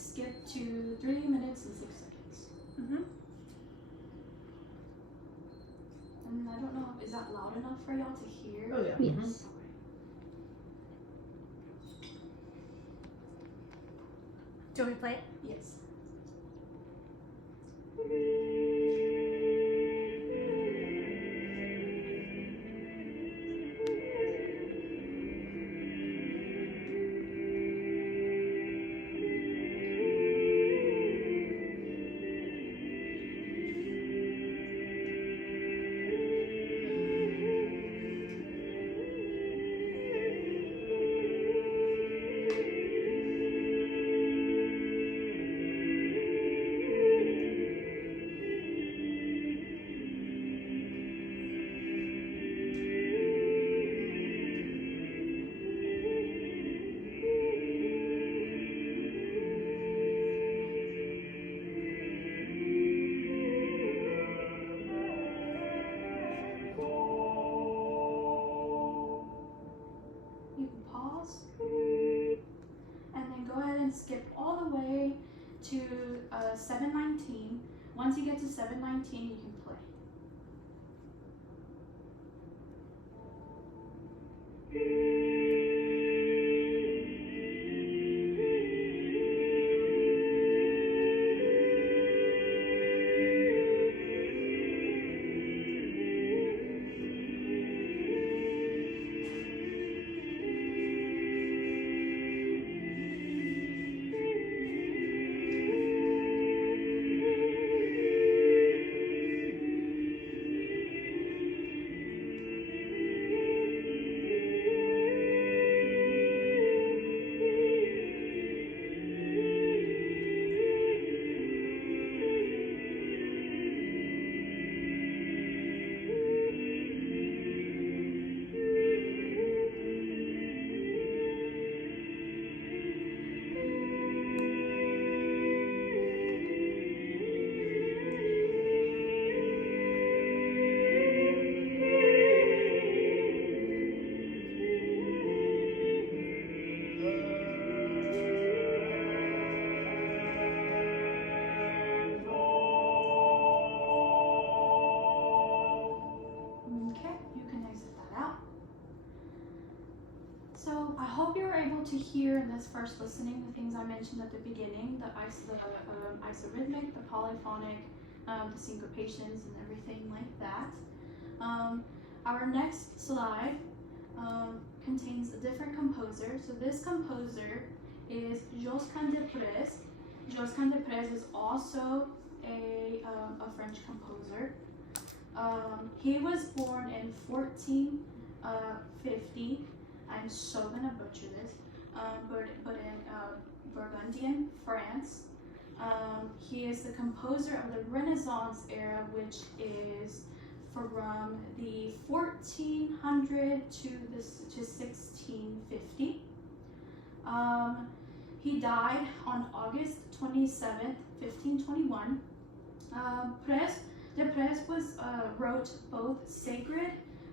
skip to 3 minutes and 6 seconds. And I don't know, is that loud enough for y'all to hear? Oh, yeah. Yes. Do you want me to play it? Yes. You can pause and then go ahead and skip all the way to 719. Once you get to 719, you can play. Okay, you can exit that out. So I hope you were able to hear in this first listening the things I mentioned at the beginning, the isorhythmic, the polyphonic, the syncopations and everything like that. Our next slide contains a different composer. So this composer is Josquin des Prez. Josquin des Prez is also a French composer. He was born in 1450. I'm so gonna butcher this, but in Burgundian, France. He is the composer of the Renaissance era, which is from the 1400 to 1650. He died on August 27th, 1521. De Prez wrote both sacred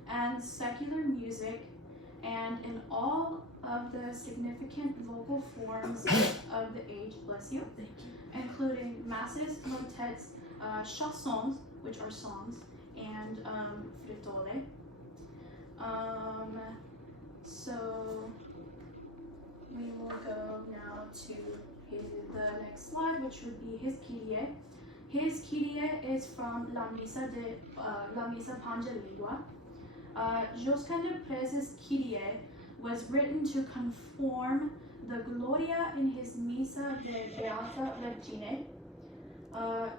and secular music, and in all of the significant vocal forms of the age, bless you, including masses, motets, chansons, which are songs, and frittole. So we will go now to the next slide, which would be his Kyrie. His Kyrie is from La Misa Pangelingua. Josquin des Prez's Kyrie was written to conform the Gloria in his Misa de Beata Vergine.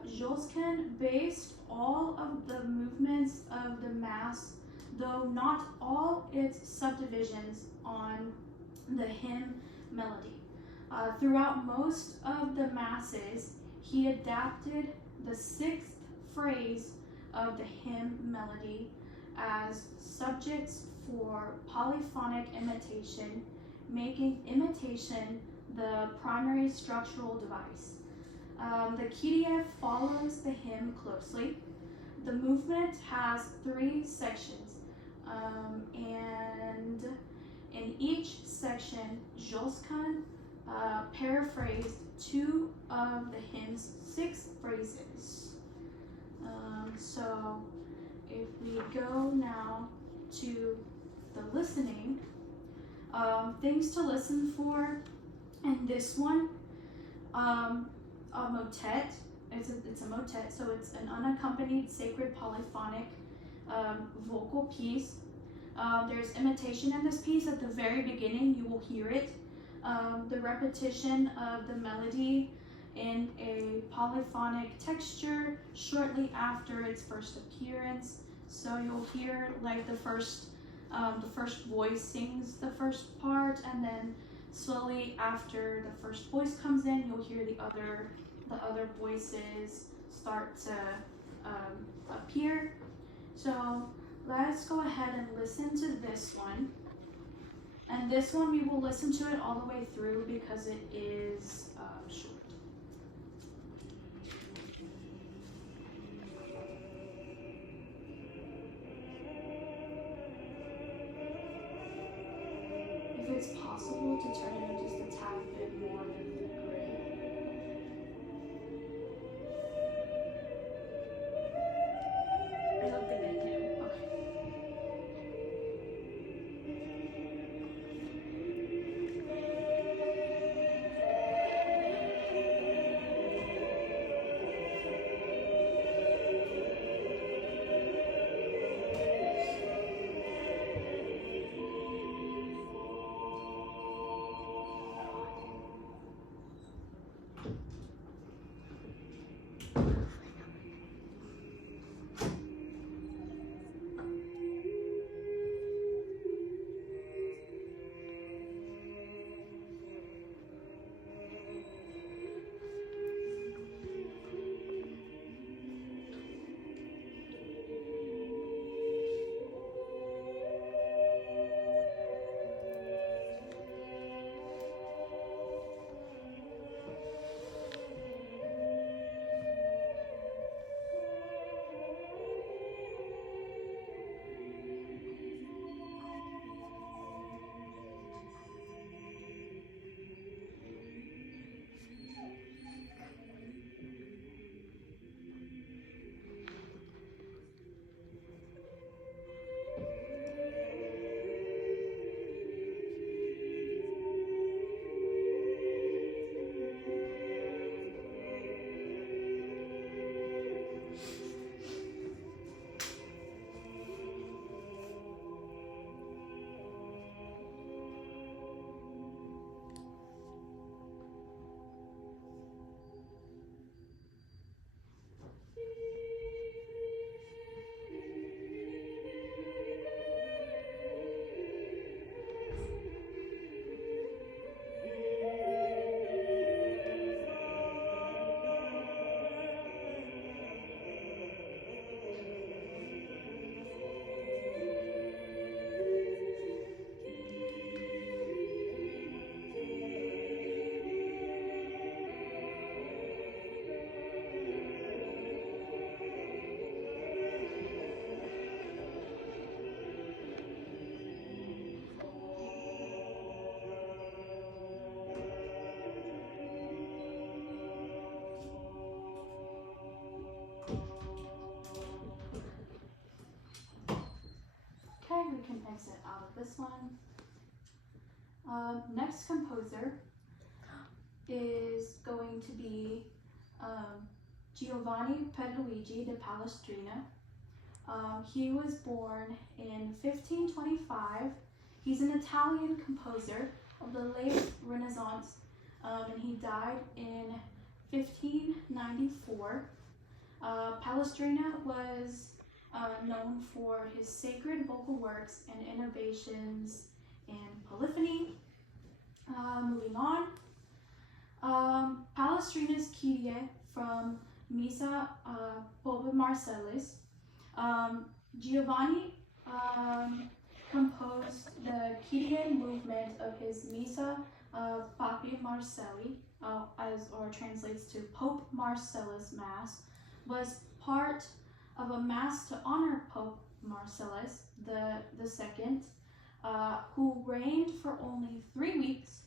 Josquin based all of the movements of the Mass, though not all its subdivisions, on the hymn melody. Throughout most of the Masses, he adapted the 6th phrase of the hymn melody as subjects for polyphonic imitation, making imitation the primary structural device. The Kyrie follows the hymn closely. The movement has 3 sections, and in each section, Josquin paraphrased two of the hymn's 6 phrases. So if we go now to the listening, things to listen for in this one, a motet. It's a motet, so it's an unaccompanied sacred polyphonic vocal piece. There's imitation in this piece. At the very beginning, you will hear it. The repetition of the melody in a polyphonic texture shortly after its first appearance. So you'll hear like the first voice sings the first part, and then slowly after the first voice comes in, you'll hear the other voices start to appear. So let's go ahead and listen to this one. And this one we will listen to it all the way through because it is short. If it's possible to turn it just a tad bit more, that would be great. I don't think I can. Okay. Okay, we can exit out of this one. Next composer is going to be Giovanni Pierluigi da Palestrina. He was born in 1525. He's an Italian composer of the late Renaissance, and he died in 1594. Palestrina was known for his sacred vocal works and innovations in polyphony. Moving on, Palestrina's Kyrie from Missa Pope Marcellus. Giovanni composed the Kyrie movement of his Missa Papi Marcelli, or translates to Pope Marcellus Mass, was part of a mass to honor Pope Marcellus the second, who reigned for only 3 weeks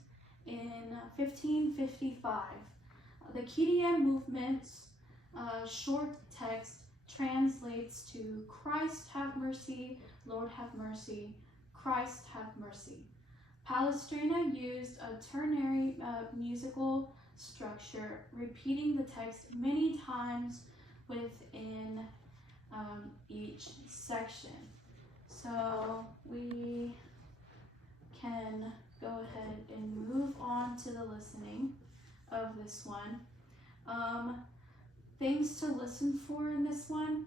in 1555. The KDM movement's short text translates to Christ have mercy, Lord have mercy, Christ have mercy. Palestrina used a ternary musical structure, repeating the text many times within each section. So we can go ahead and move on to the listening of this one. Things to listen for in this one.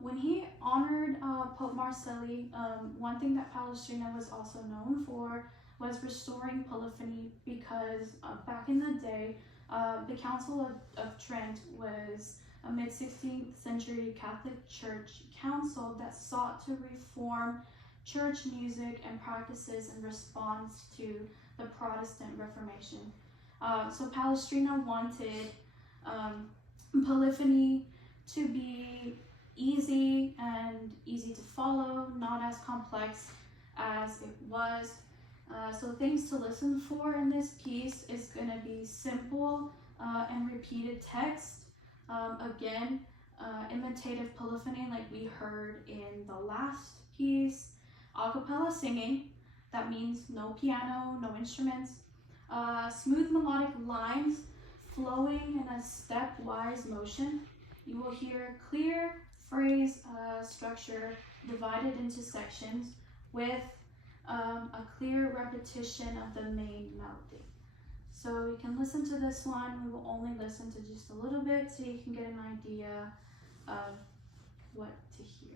When he honored Pope Marcelli, one thing that Palestrina was also known for was restoring polyphony, because back in the day, the Council of Trent was a mid-16th century Catholic Church council that sought to reform church music and practices in response to the Protestant Reformation. So Palestrina wanted polyphony to be easy to follow, not as complex as it was. So things to listen for in this piece is going to be simple and repeated text. Again, imitative polyphony like we heard in the last piece. A cappella singing, that means no piano, no instruments. Smooth melodic lines flowing in a stepwise motion. You will hear clear phrase structure divided into sections with a clear repetition of the main melody. So you can listen to this one. We will only listen to just a little bit so you can get an idea of what to hear.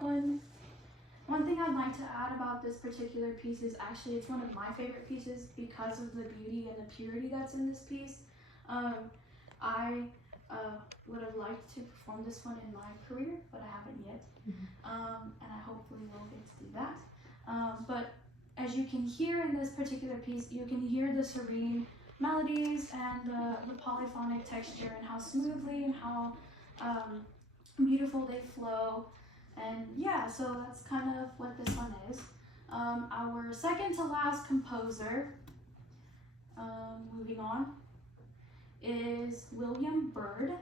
One thing I'd like to add about this particular piece is actually it's one of my favorite pieces because of the beauty and the purity that's in this piece. I would have liked to perform this one in my career, but I haven't yet. And I hopefully will get to do that. But as you can hear in this particular piece, you can hear the serene melodies and the polyphonic texture and how smoothly and how beautiful they flow. And yeah, so that's kind of what this one is. Our second to last composer, moving on, is William Byrd.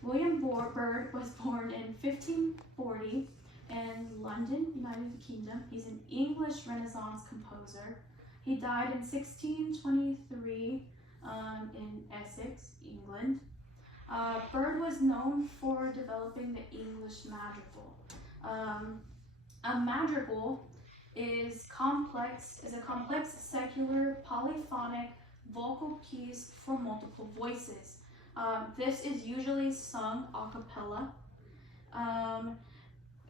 William Byrd was born in 1540 in London, United Kingdom. He's an English Renaissance composer. He died in 1623 in Essex, England. Byrd was known for developing the English madrigal. A madrigal is a complex secular polyphonic vocal piece for multiple voices. This is usually sung a cappella.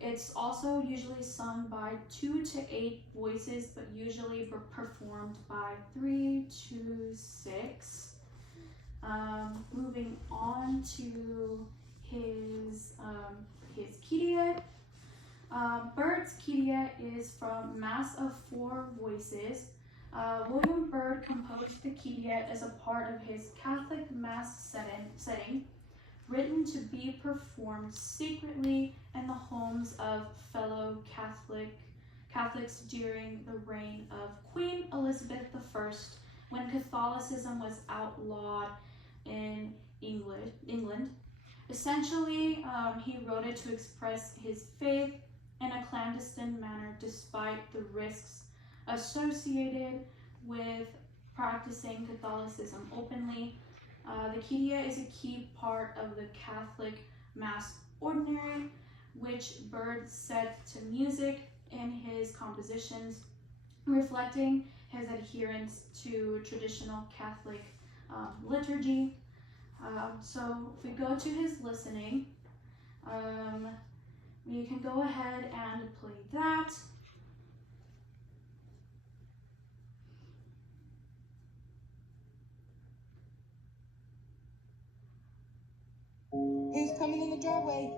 It's also usually sung by 2 to 8 voices, but usually performed by 3 to 6. Moving on to his Kyrie. Byrd's Kyrie is from Mass of 4 Voices. William Byrd composed the Kyrie as a part of his Catholic Mass setting, written to be performed secretly in the homes of fellow Catholics during the reign of Queen Elizabeth I, when Catholicism was outlawed in England. Essentially, he wrote it to express his faith in a clandestine manner despite the risks associated with practicing Catholicism openly. The Kyrie is a key part of the Catholic Mass Ordinary, which Byrd set to music in his compositions, reflecting his adherence to traditional Catholic liturgy. So if we go to his listening, we can go ahead and play that. Who's coming in the driveway?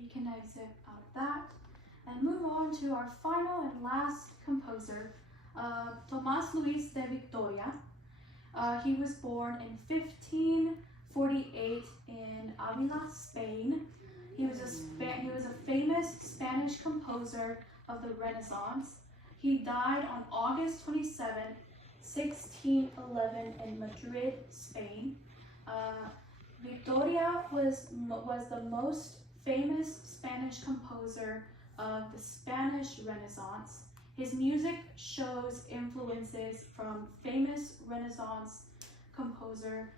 We can exit out of that and move on to our final and last composer, Tomás Luis de Victoria. He was born in 1548 in Avila, Spain. He was a famous Spanish composer of the Renaissance. He died on August 27, 1611 in Madrid, Spain. Victoria was the most famous Spanish composer of the Spanish Renaissance. His music shows influences from famous Renaissance composer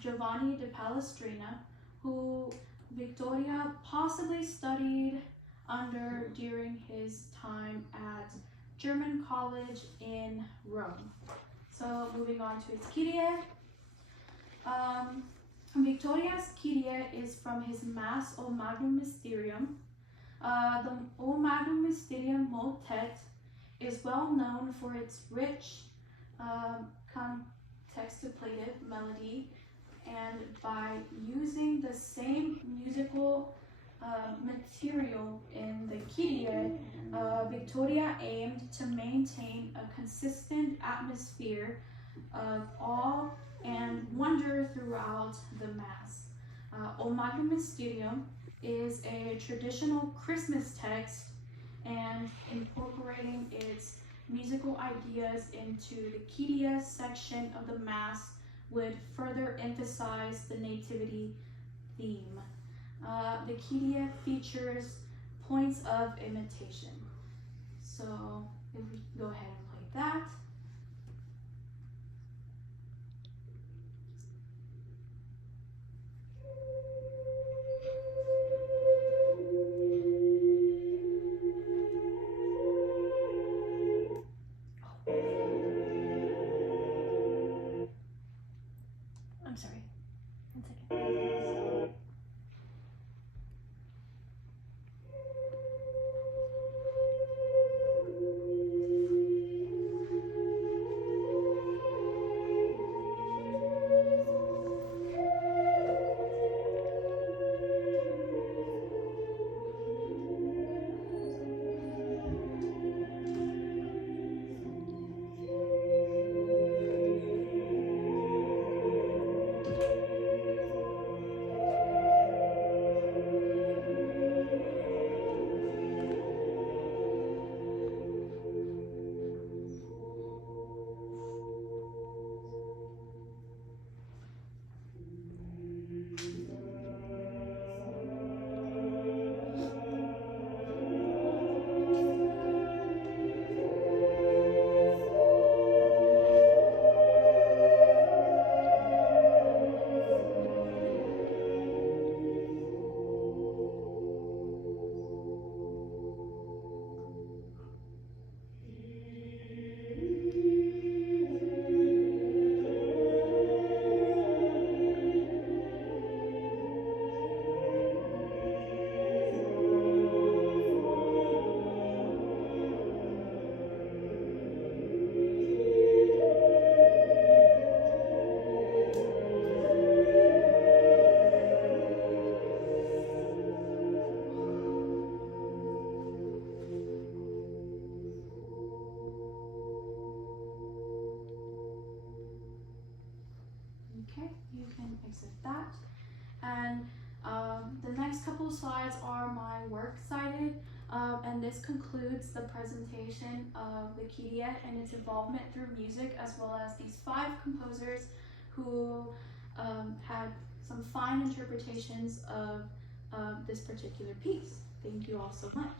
Giovanni de Palestrina, who Victoria possibly studied under during his time at German College in Rome. So moving on to its Kyrie. Victoria's Kyrie is from his Mass O Magnum Mysterium. The O Magnum Mysterium motet is well known for its rich contextuplative melody, and by using the same musical material in the Kyrie, Victoria aimed to maintain a consistent atmosphere of awe and wonder throughout the Mass. O Magnum Mysterium is a traditional Christmas text, and incorporating its musical ideas into the Kyrie section of the Mass would further emphasize the Nativity theme. The Kyrie features points of imitation. So if we go ahead and play that. I'm sorry. 1 second. Okay, you can exit that. And the next couple of slides are my works cited, and this concludes the presentation of the Kyrie and its involvement through music, as well as these 5 composers who had some fine interpretations of this particular piece. Thank you all so much.